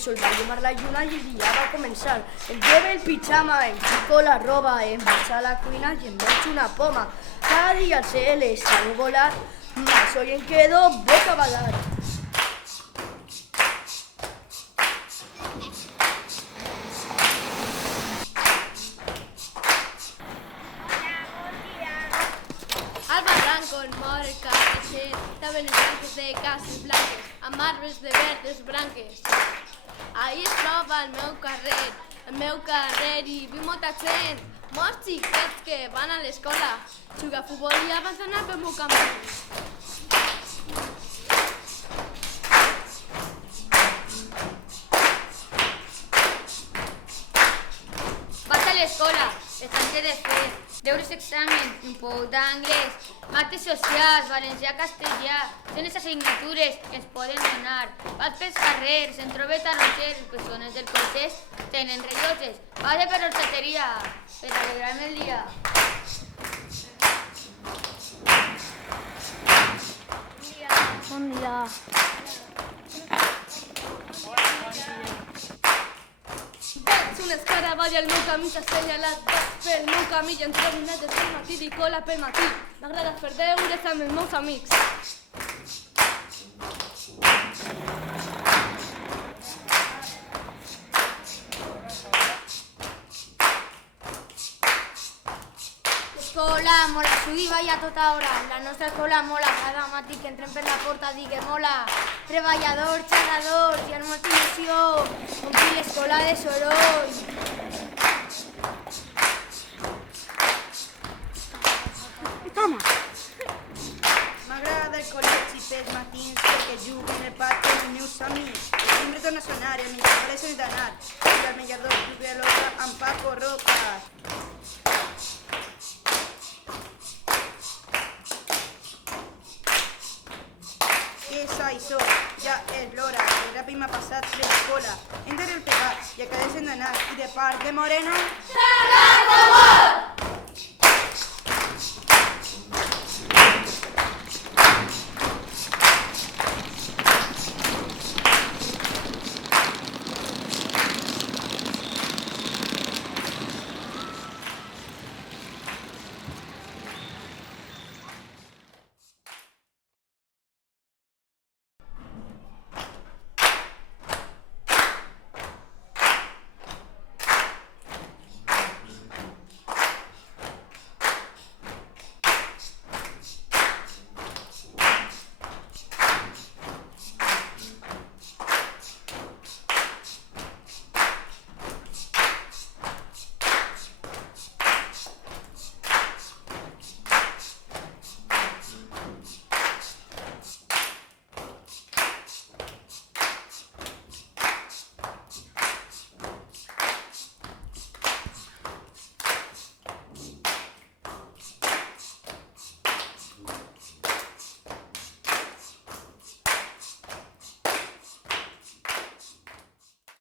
sol va llumar la lluna i el dia va començar. Em lleve el pijama, em fico la roba, em vaig a la cuina i em veig una poma. Cada dia al cel està nuvolat, más hoy em quedo bocabadat. Al barranco, el mor, el carrer, taven els branques de cases blanques, amb arbres de verdes branques. Ahí es troba el meu carrer i viu molta gent, molts xiquets que van a l'escola, jugar a futbol i abans d'anar pel meu camí. Vaig a l'escola, estan de fer, deures exàmens, un poc d'anglès, mates socials, valencià, castellà, són les assignatures que ens poden donar. Vaig pels carrers, em trobo tarongers, les persones del procés tenen rellotges. Vaig per l'orxateria, per alegrar-me el dia. Bon dia. Veig una escaraballa al meu camí s'ha assenyalat, vaig pel meu camí i em trobo net des del matí i cola pel matí. M'agrada fer deures amb els meus amics. L'escola mola, s'ho balla a tota hora. La nostra escola mola, cada matí que entrem per la porta digue mola. Treballadors, xerradors, hi ha molta il·lusió, omplir l'escola de soroll. M'agrada el col·legi pels matins perquè juguen en el pati amb els meus amics. Els timbres tornen a sonar i els meus pares són d'anar. I al menjador jugué a l'hora amb Paco Roca. Què és això? Ja és l'hora. El rapi m'ha passat per l'escola. Hem de repegar i acabem d'anar. I de part de Morena...